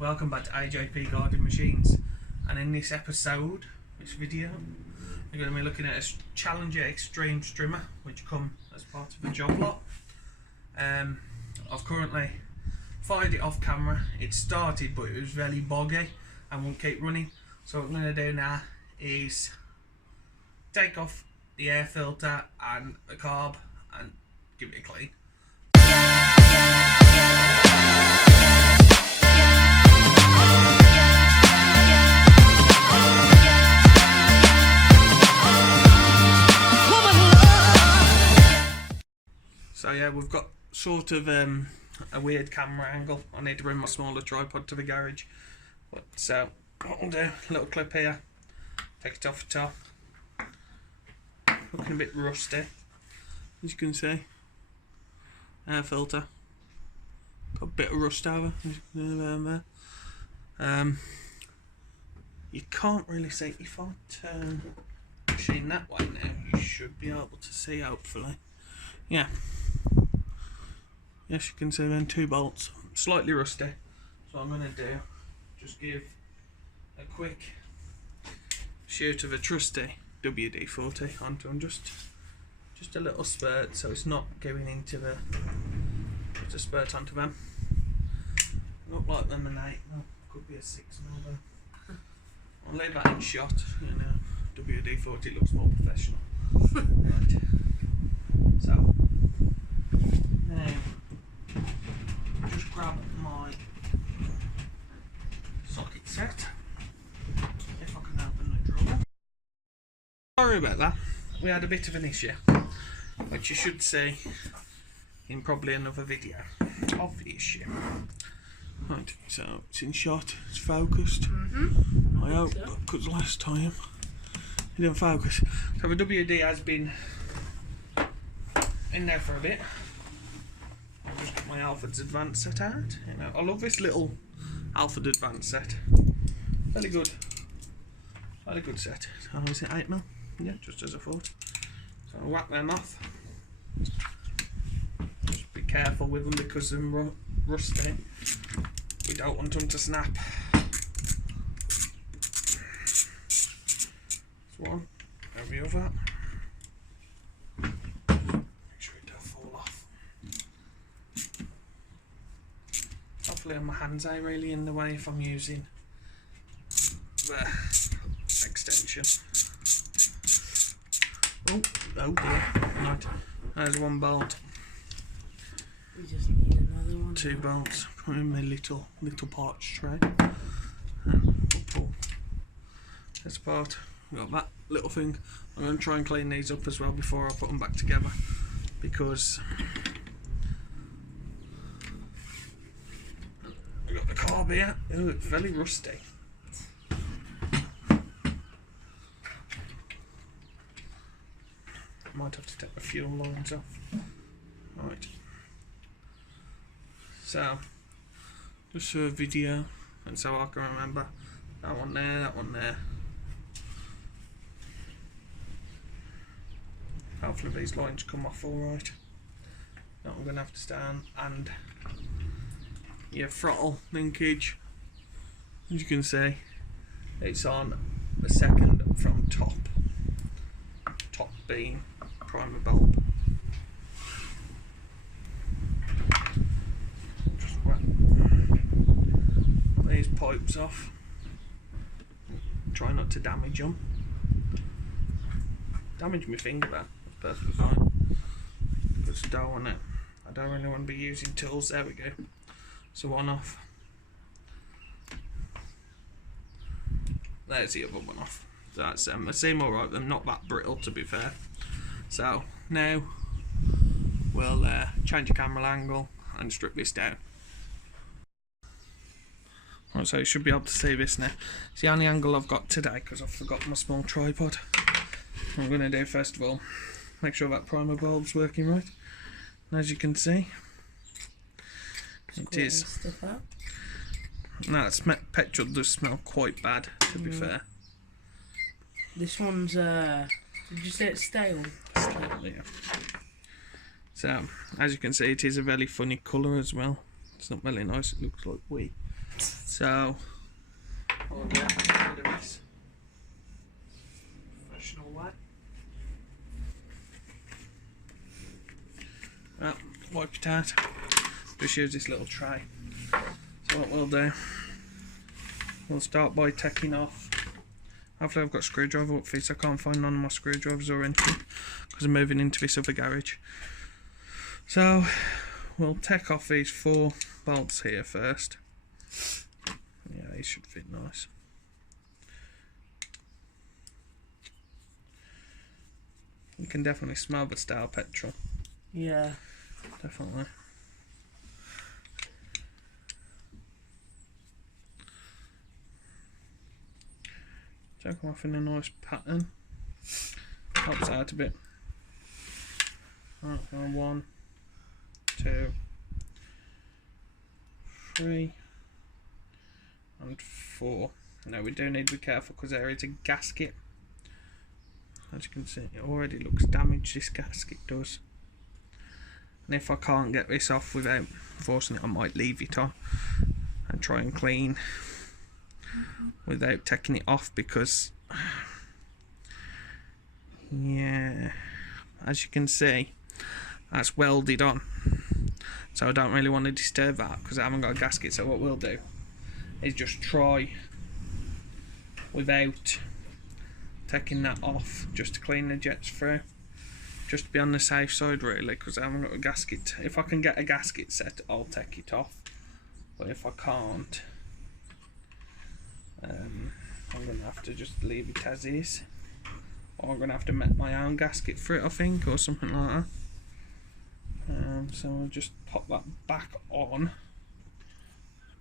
Welcome back to AJP Garden Machines, and in this episode, this video, we're going to be looking at a Challenger Xtreme strimmer which come as part of the job lot. I've currently fired it off camera. It started but it was very boggy and won't keep running, so what I'm going to do now is take off the air filter and the carb and give it a clean. So yeah, we've got sort of a weird camera angle. I need to bring my smaller tripod to the garage. But so what we'll do, a little clip here, take it off the top. Looking a bit rusty, as you can see. Air filter. Got a bit of rust over there. You can't really see if I turn the machine that way now. You should be able to see, hopefully. Yeah. Yes, you can see then 2 bolts, slightly rusty. So I'm going to do, just give a quick shoot of a trusty WD-40 onto them, just a little spurt, so it's not going into the, just a spurt onto them. Not like them an 8, no, could be a 6 now though. I'll leave that in shot, you know, WD-40 looks more professional. Right. So, now, just grab my socket set, if I can open the drawer. Sorry about that, we had a bit of an issue, which you should see in probably another video of the issue. Right, so it's in shot, it's focused. I hope, because last time it didn't focus. So the WD has been in there for a bit. I'll just get my Alfred's Advanced set out. You know, I love this little Alfred Advanced set. Very good set. So is it 8mm? Yeah, just as I thought. So I'll whack them off. Just be careful with them because they're rusty. We don't want them to snap. That's one. Have the other. Make sure it don't fall off. Hopefully my hands ain't really in the way if I'm using the extension. Oh dear. Right. There's 1 bolt. We just need another one. 2 bolts. Put in my little parts tray. And we'll pull this apart. We've got that little thing. I'm going to try and clean these up as well before I put them back together, because we've got the carb here. Ooh, it's very rusty. Might have to take the fuel lines off. Right. So, just for a video, and so I can remember that one there, that one there. Hopefully these lines come off alright. Now I'm going to have to stand, and your throttle linkage, as you can see, it's on the second from top beam primer bulb. Just whack these pipes off. Try not to damage them. Damage my finger there. That's perfectly fine. Just don't want it. I don't really want to be using tools. There we go. So one off. There's the other one off. That's they seem alright. They're not that brittle, to be fair. So now we'll change the camera angle and strip this down. Right, so you should be able to see this now. It's the only angle I've got today because I've forgotten my small tripod. What I'm going to do first of all, make sure that primer bulb's working right. And as you can see, it is. Stuff out. No, petrol does smell quite bad, to be fair. This one's did you say it's stale? Stale, yeah. So, as you can see, it is a very funny colour as well. It's not very nice, it looks like wee. So I'll do this professional way. Well, wipe it out. Just use this little tray. So what we'll do, we'll start by taking off. Hopefully I've got a screwdriver up this. I can't find none of my screwdrivers or anything because I'm moving into this other garage. So we'll take off these 4 bolts here first. Yeah, these should fit nice. You can definitely smell the stale petrol. Yeah. Definitely. Take them off in a nice pattern. Helps out a bit. Right, 1, 2, 3, and 4. Now we do need to be careful because there is a gasket. As you can see, it already looks damaged, this gasket does. And if I can't get this off without forcing it, I might leave it on and try and clean without taking it off, because yeah, as you can see, that's welded on, so I don't really want to disturb that because I haven't got a gasket. So what we'll do is just try without taking that off, just to clean the jets through, just to be on the safe side really, because I haven't got a gasket. If I can get a gasket set, I'll take it off, but if I can't, I'm going to have to just leave it as is, or I'm going to have to make my own gasket for it, I think, or something like that. So I'll just pop that back on.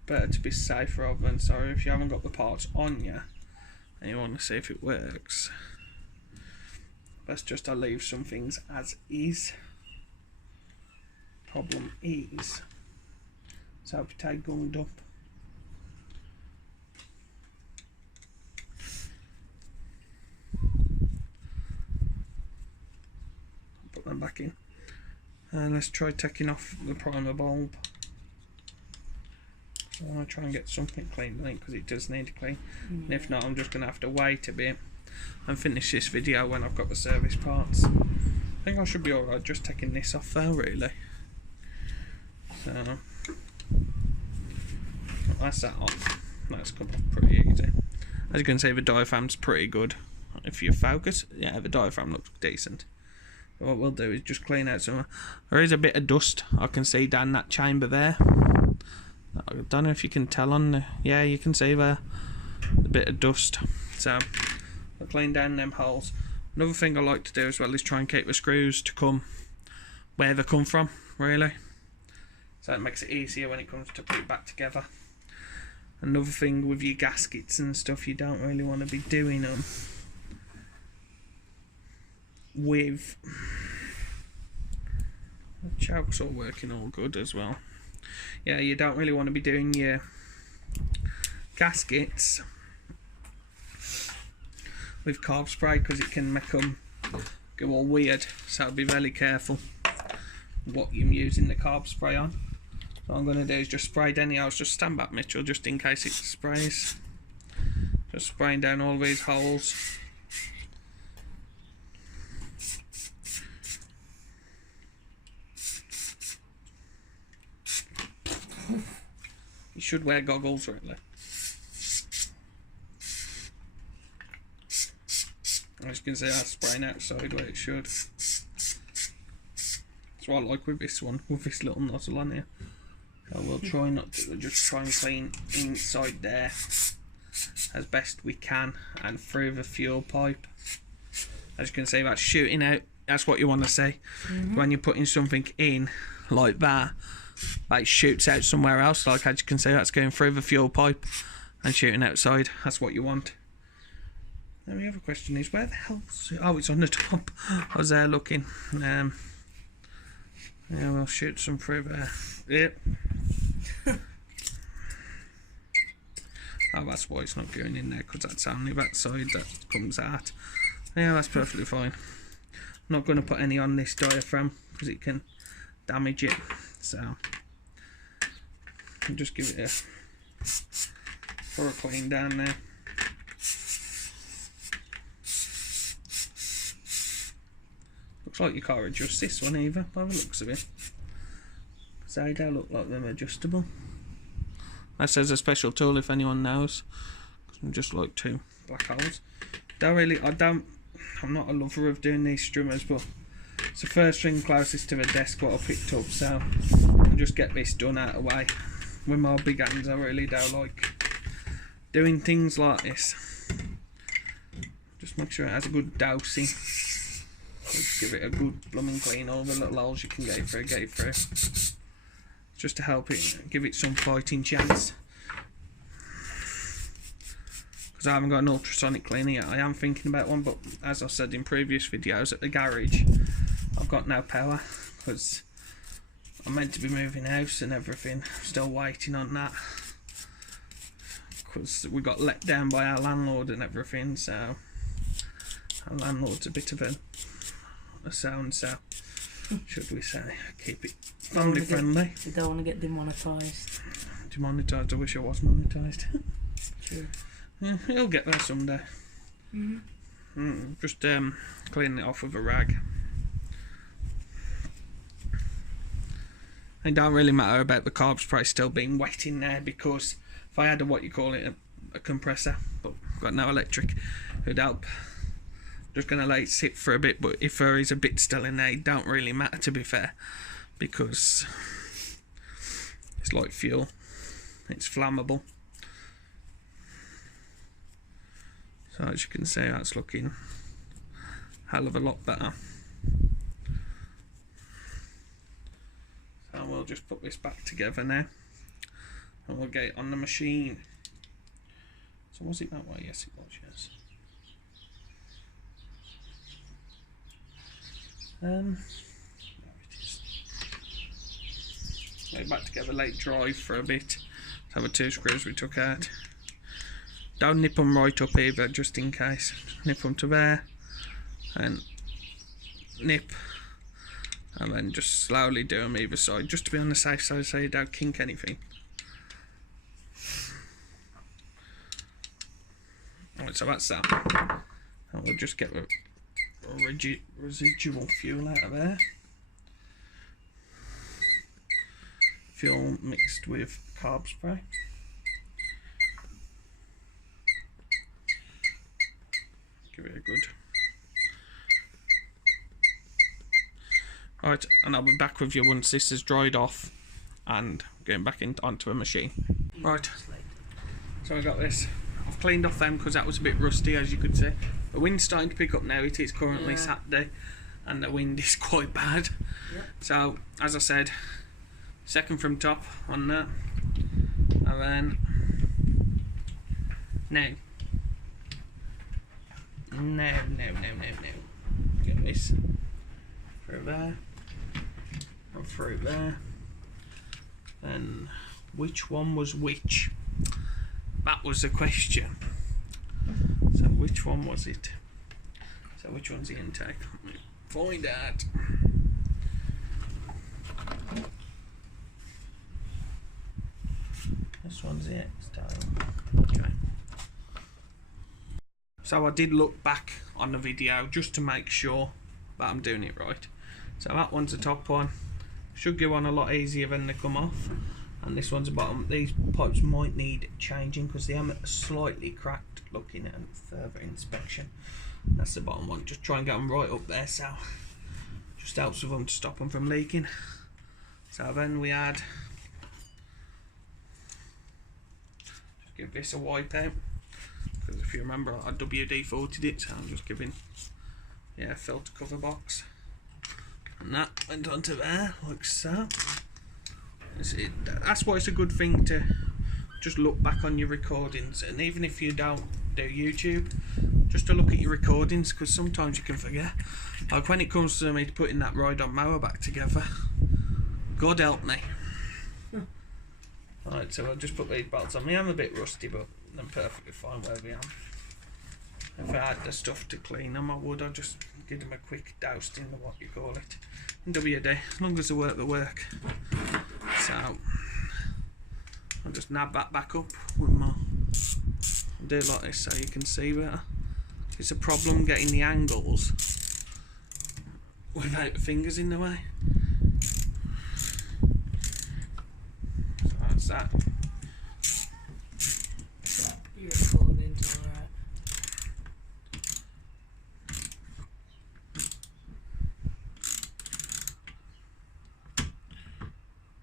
Better to be safe rather than sorry. If you haven't got the parts on you and you want to see if it works, best just to leave some things as is. Problem is, so if you take gummed up, put them back in, and let's try taking off the primer bulb. So I want to try and get something cleaned, I think, because it does need to clean. And if not, I'm just going to have to wait a bit and finish this video when I've got the service parts. I think I should be alright just taking this off though, really. So that's that off. That's come off pretty easy. As you can see, the diaphragm's pretty good. If you focus, yeah, the diaphragm looks decent. But what we'll do is just clean out some. There is a bit of dust I can see down that chamber there. I don't know if you can tell on the, yeah, you can see there a bit of dust. So I'll clean down them holes. Another thing I like to do as well is try and keep the screws to come where they come from, really. So it makes it easier when it comes to put it back together. Another thing with your gaskets and stuff, you don't really want to be doing them with the chokes all working all good as well. Yeah, you don't really want to be doing your gaskets with carb spray because it can make them go all weird, so be very careful what you're using the carb spray on. So what I'm going to do is just spray down the holes. Just stand back, Mitchell, just in case it sprays. Just spraying down all these holes. You should wear goggles, really. As you can see, that's spraying outside where it should. That's what I like with this one, with this little nozzle on here. So we'll try not to, just try and clean inside there as best we can and through the fuel pipe. As you can see, that's shooting out. That's what you want to see. When you're putting something in like that, like shoots out somewhere else. Like as you can see, that's going through the fuel pipe and shooting outside. That's what you want. Now the other question is, where the hell is it? Oh, it's on the top. I was there looking. Yeah, we'll shoot some through there. Yep. Oh, that's why it's not going in there, because that's only that side that comes out. Yeah, that's perfectly fine. I'm not going to put any on this diaphragm because it can damage it. So I'll just give it for a clean down there. Looks like you can't adjust this one either by the looks of it. Because they don't look like they're adjustable. That says a special tool if anyone knows. I'm just like 2 black holes. I'm not a lover of doing these strimmers, but it's the first thing closest to the desk what I picked up, so I'll just get this done out of the way. With my big hands, I really don't like doing things like this. Just make sure it has a good dousing. Just give it a good blooming clean. All the little holes you can get through. Just to help it, give it some fighting chance. Because I haven't got an ultrasonic cleaner yet. I am thinking about one, but as I said in previous videos, at the garage I've got no power because I'm meant to be moving house and everything. I'm still waiting on that because we got let down by our landlord and everything, so our landlord's a bit of a sound, so should we say keep it family friendly. You don't want to get demonetised. Demonetised? I wish I was monetised. True. Yeah, he'll get there someday. Just cleaning it off with a rag. It don't really matter about the carb spray still being wet in there, because if I had a compressor, but I've got no electric, it would help. Just gonna let it sit for a bit, but if there is a bit still in there, it don't really matter, to be fair, because it's like fuel, it's flammable. So as you can see, that's looking a hell of a lot better. So we'll just put this back together now, and we'll get it on the machine. So was it that way? Yes, it was, yes. There it is. Lay it back together, let it dry for a bit. So the 2 screws we took out. Don't nip them right up either, just in case. Just nip them to there, and nip, and then just slowly do them either side, just to be on the safe side, so you don't kink anything. Alright, so that's that. And we'll just get the residual fuel out of there. Fuel mixed with carb spray. Give it a good. Alright, and I'll be back with you once this has dried off and getting back onto a machine. Right, so I got this. I've cleaned off them because that was a bit rusty, as you could see. The wind's starting to pick up now. It is currently Saturday and the wind is quite bad. Yep. So, as I said, second from top on that. And then now. No. Get this through there, and through there. Then which one was which? That was the question. So which one was it? So which one's the intake? Let me find out. This one's the external. Okay. So I did look back on the video just to make sure that I'm doing it right. So that one's the top one. Should go on a lot easier when they come off. And this one's the bottom. These pipes might need changing because they are slightly cracked looking at further inspection. That's the bottom one. Just try and get them right up there, so just helps with them to stop them from leaking. So then we add, just give this a wipe out, because if you remember I WD-40'd it, so I'm just giving filter cover box, and that went onto there like so. That's why it's a good thing to just look back on your recordings, and even if you don't do YouTube, just to look at your recordings, because sometimes you can forget. Like when it comes to me putting that ride-on mower back together, God help me. Alright, so I'll just put these bolts on. I am a bit rusty, but I'm perfectly fine where we am. If I had the stuff to clean them, I would. I'd just give them a quick dousing, or what you call it, in WD, as long as they work. So I'll just nab that back up with my do it like this so you can see better. It's a problem getting the angles without the fingers in the way. So that's that. You're recording, it's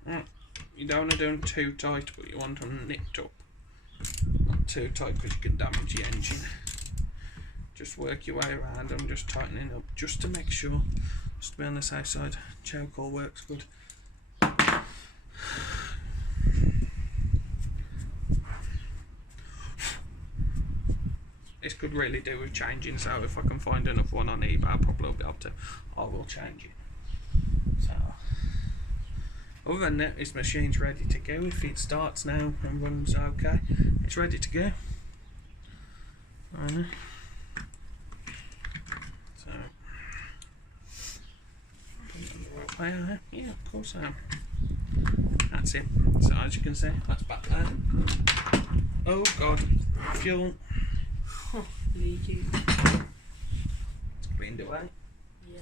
alright. You don't want to do them too tight, but you want them nipped up. Not too tight because you can damage the engine. Just work your way around them, just tightening up, just to make sure, just to be on the safe side. Choke all works good. This could really do with changing, so if I can find enough one on eBay, I'll probably be able to. I will change it. So, other than that, this machine's ready to go. If it starts now and runs okay, it's ready to go. Right. So, yeah, of course I am. That's it. So as you can see, that's back there. Oh god, fuel. Leaking. It's cleaned away. Yeah.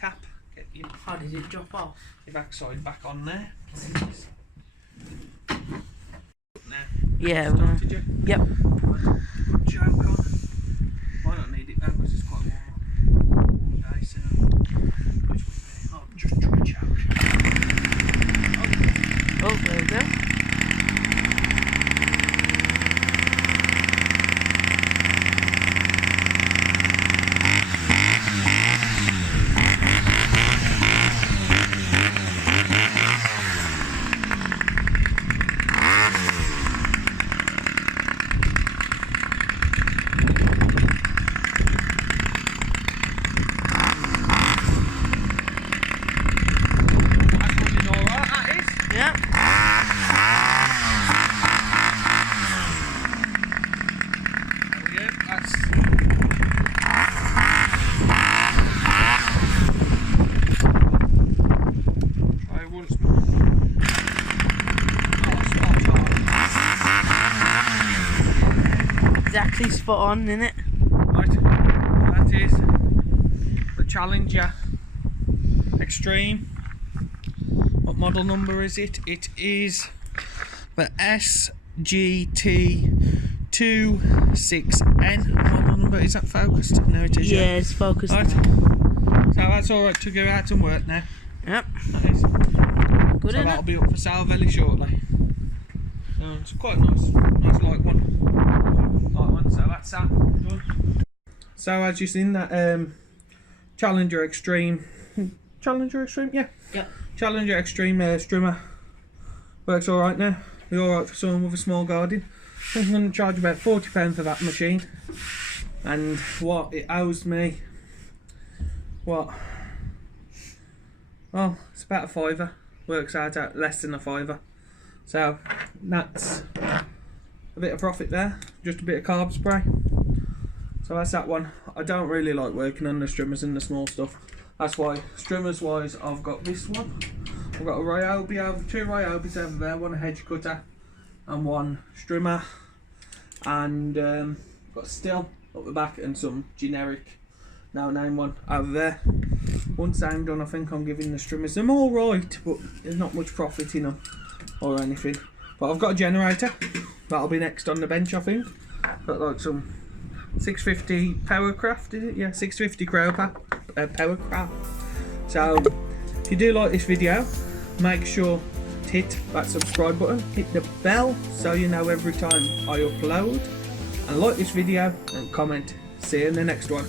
Cap, get your How did it drop off? backside back on there. Now, Yeah. started you? Yep. Choke on. Might not need it though because it's quite warm day, so which would be. I'll just try choke. Oh, there we go. Yep. Try once more. Exactly spot on, innit? Right, that is the Challenger Extreme. What model number is it? It is the sgt26n model number. Is that focused? No, it is. Yeah, it's focused. Right. Now. So that's alright to go out and work now. Yep. That is. Good, So innit? that'll be up for sale very shortly. So it's quite nice light one. So that's that done. So as you've seen that Challenger Extreme, yeah. Yep. Challenger Extreme strimmer works alright now. Be alright for someone with a small garden. I think I'm going to charge about £40 for that machine. And what it owes me, well, it's about a £5. Works out at less than a £5. So that's a bit of profit there. Just a bit of carb spray. So that's that one. I don't really like working on the strimmers and the small stuff. That's why, strimmers wise, I've got this one. I've got a Ryobi over, two Ryobis over there, one a hedge cutter and one strimmer. And got still up the back and some generic no name one over there. Once I'm done, I think I'm giving the strimmers them all right, but there's not much profit in them or anything. But I've got a generator that'll be next on the bench, I think. Got like some 650 Powercraft, is it? Yeah, 650 Powercraft. So if you do like this video, make sure to hit that subscribe button, hit the bell so you know every time I upload, and like this video and comment. See you in the next one.